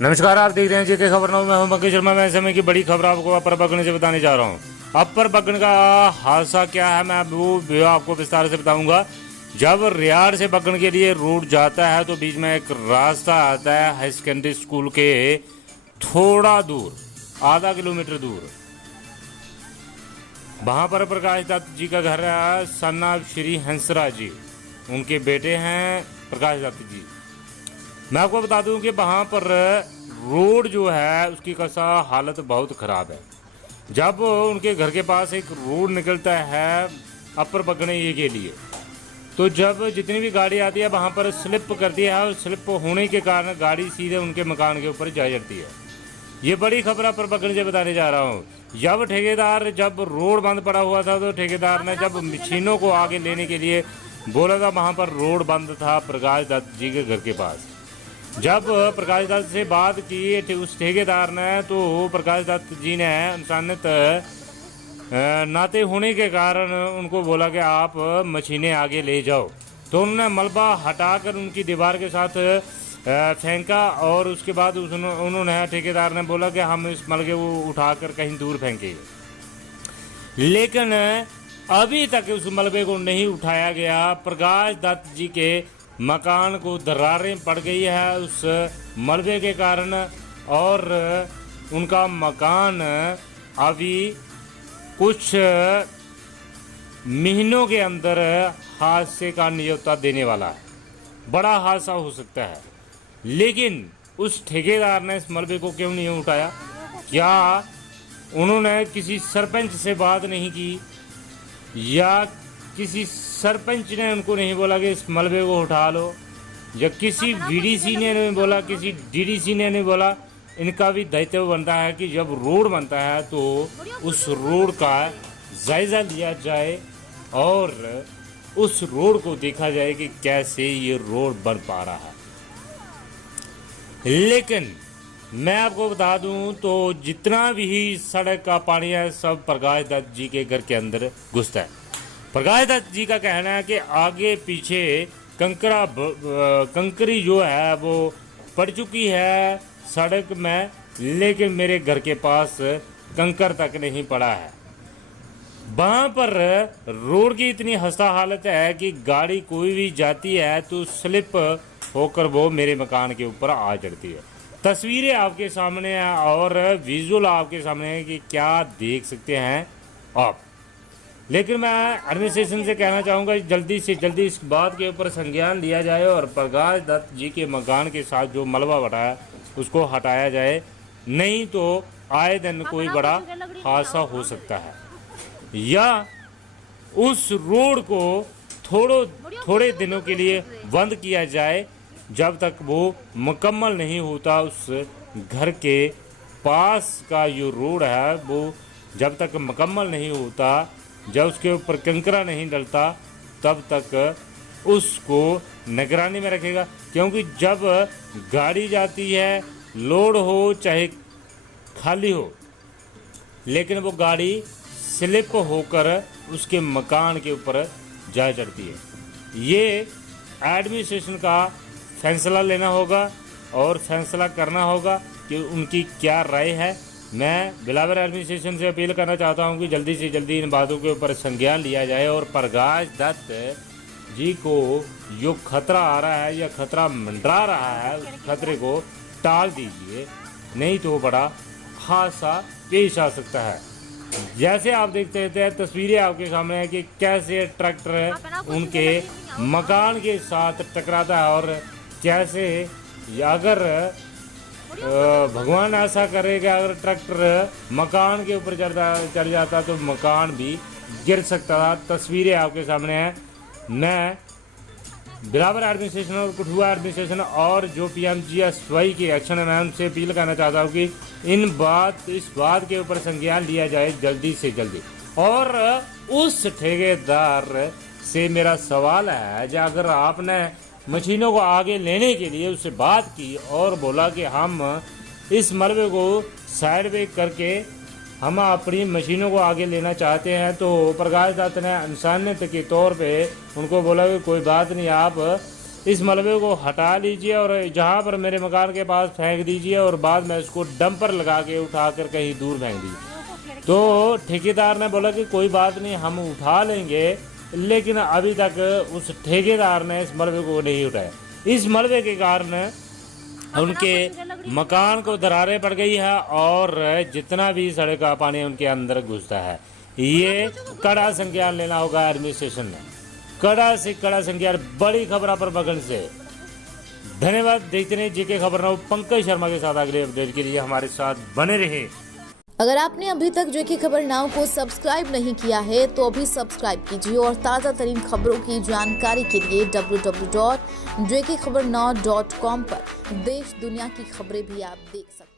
नमस्कार, आप देख रहे हैं जेके खबर। मैं हूं मंकेश शर्मा। मैं समय की बड़ी खबर आपको अपर बगन से बताने जा रहा हूं। अपर बगन का हादसा क्या है, मैं वो आपको विस्तार से बताऊंगा। जब रियाड़ से बगन के लिए रूट जाता है तो बीच में एक रास्ता आता है हाई सेकेंडरी स्कूल के थोड़ा दूर, आधा किलोमीटर दूर। वहां पर प्रकाश दत्त जी का घर है, सन ऑफ श्री हंसराज जी, उनके बेटे हैं प्रकाश दत्त जी। मैं आपको बता दूं कि वहाँ पर रोड जो है उसकी कैसा हालत बहुत ख़राब है। जब उनके घर के पास एक रोड निकलता है अपर बगने ये के लिए, तो जब जितनी भी गाड़ी आती है वहाँ पर स्लिप करती है और स्लिप होने के कारण गाड़ी सीधे उनके मकान के ऊपर जा चढ़ती है। ये बड़ी खबर अपर बगने से बताने जा रहा हूँ। जब रोड बंद पड़ा हुआ था तो ठेकेदार ने जब मशीनों को आगे लेने के लिए बोला था, वहाँ पर रोड बंद था प्रकाश दत्त जी के घर के पास। जब प्रकाश दत्त से बात की उस ठेकेदार ने, तो प्रकाश दत्त जी ने इंसानियत नाते होने के कारण उनको बोला कि आप मशीनें आगे ले जाओ। तो उन्होंने मलबा हटाकर उनकी दीवार के साथ फेंका और उसके बाद उन्होंने ठेकेदार ने बोला कि हम इस मलबे को उठाकर कहीं दूर फेंकेंगे। लेकिन अभी तक उस मलबे को नहीं उठाया गया। प्रकाश दत्त जी के मकान को दरारें पड़ गई है उस मलबे के कारण, और उनका मकान अभी कुछ महीनों के अंदर हादसे का न्योता देने वाला है। बड़ा हादसा हो सकता है। लेकिन उस ठेकेदार ने इस मलबे को क्यों नहीं उठाया? क्या उन्होंने किसी सरपंच से बात नहीं की, या किसी सरपंच ने उनको नहीं बोला कि इस मलबे को उठा लो, या किसी वीडीसी ने नहीं बोला, किसी डीडीसी ने नहीं बोला? इनका भी दायित्व बनता है कि जब रोड बनता है तो उस रोड का जायजा लिया जाए और उस रोड को देखा जाए कि कैसे ये रोड बन पा रहा है। लेकिन मैं आपको बता दूं तो जितना भी सड़क का पानी है सब प्रकाश दत्त जी के घर के अंदर घुसता है। प्रकाश दत्त जी का कहना है कि आगे पीछे कंकरी जो है वो पड़ चुकी है सड़क में, लेकिन मेरे घर के पास कंकर तक नहीं पड़ा है। वहाँ पर रोड की इतनी खस्ता हालत है कि गाड़ी कोई भी जाती है तो स्लिप होकर वो मेरे मकान के ऊपर आ चढ़ती है। तस्वीरें आपके सामने हैं और विजुअल आपके सामने है कि क्या देख सकते हैं आप। लेकिन मैं एडमिनिस्ट्रेशन से कहना चाहूँगा जल्दी से जल्दी इस बात के ऊपर संज्ञान लिया जाए और प्रकाश दत्त जी के मकान के साथ जो मलबा बटा है उसको हटाया जाए, नहीं तो आए दिन कोई बड़ा हादसा हो सकता है। या उस रोड को थोड़े दिनों के लिए बंद किया जाए जब तक वो मुकम्मल नहीं होता। उस घर के पास का जो रोड है वो जब तक मुकम्मल नहीं होता, जब उसके ऊपर कंकरा नहीं डलता, तब तक उसको निगरानी में रखेगा। क्योंकि जब गाड़ी जाती है, लोड हो चाहे खाली हो, लेकिन वो गाड़ी स्लिप होकर उसके मकान के ऊपर जा चढ़ती है। ये एडमिनिस्ट्रेशन का फैसला लेना होगा और फैसला करना होगा कि उनकी क्या राय है। मैं बिलावर एडमिनिस्ट्रेशन से अपील करना चाहता हूं कि जल्दी से जल्दी इन बातों के ऊपर संज्ञान लिया जाए और प्रकाश दत्त जी को जो खतरा आ रहा है या खतरा मंडरा रहा है उस खतरे को टाल दीजिए, नहीं तो बड़ा हादसा पेश आ सकता है। जैसे आप देखते हैं तस्वीरें आपके सामने है कि कैसे ट्रैक्टर उनके मकान के साथ टकराता है और कैसे अगर भगवान ऐसा करेगा, अगर ट्रैक्टर मकान के ऊपर चढ़ जाता तो मकान भी गिर सकता था। तस्वीरें आपके सामने हैं। मैं बिलावर एडमिनिस्ट्रेशन और कठुआ एडमिनिस्ट्रेशन और जो PMGSY की एक्शन है, मैं उनसे अपील करना चाहता हूँ कि इस बात के ऊपर संज्ञान लिया जाए जल्दी से जल्दी। और उस ठेकेदार से मेरा सवाल है, जो अगर आपने मशीनों को आगे लेने के लिए उससे बात की और बोला कि हम इस मलबे को साइड पे करके हम अपनी मशीनों को आगे लेना चाहते हैं, तो प्रकाश दत्त ने इंसानियत के तौर पे उनको बोला कि कोई बात नहीं, आप इस मलबे को हटा लीजिए और जहाँ पर मेरे मकान के पास फेंक दीजिए और बाद में इसको डंपर लगा के उठाकर कहीं दूर फेंक दीजिए। तो ठेकेदार ने बोला कि कोई बात नहीं, हम उठा लेंगे, लेकिन अभी तक उस ठेकेदार ने इस मलबे को नहीं उठाया। इस मलबे के कारण उनके मकान को दरारें पड़ गई है और जितना भी सड़क का पानी उनके अंदर घुसता है। ये कड़ा संज्ञान लेना होगा एडमिनिस्ट्रेशन ने, कड़ा से कड़ा संज्ञान। बड़ी खबर पर बगन से धन्यवाद। देखते रहिए जीके खबर नाउ पंकज शर्मा के साथ। अगले अपडेट के लिए हमारे साथ बने रहे। अगर आपने अभी तक जेके खबर नाउ को सब्सक्राइब नहीं किया है तो अभी सब्सक्राइब कीजिए और ताज़ा तरीन खबरों की जानकारी के लिए www.jkhabarnow.com पर देश दुनिया की खबरें भी आप देख सकते हैं।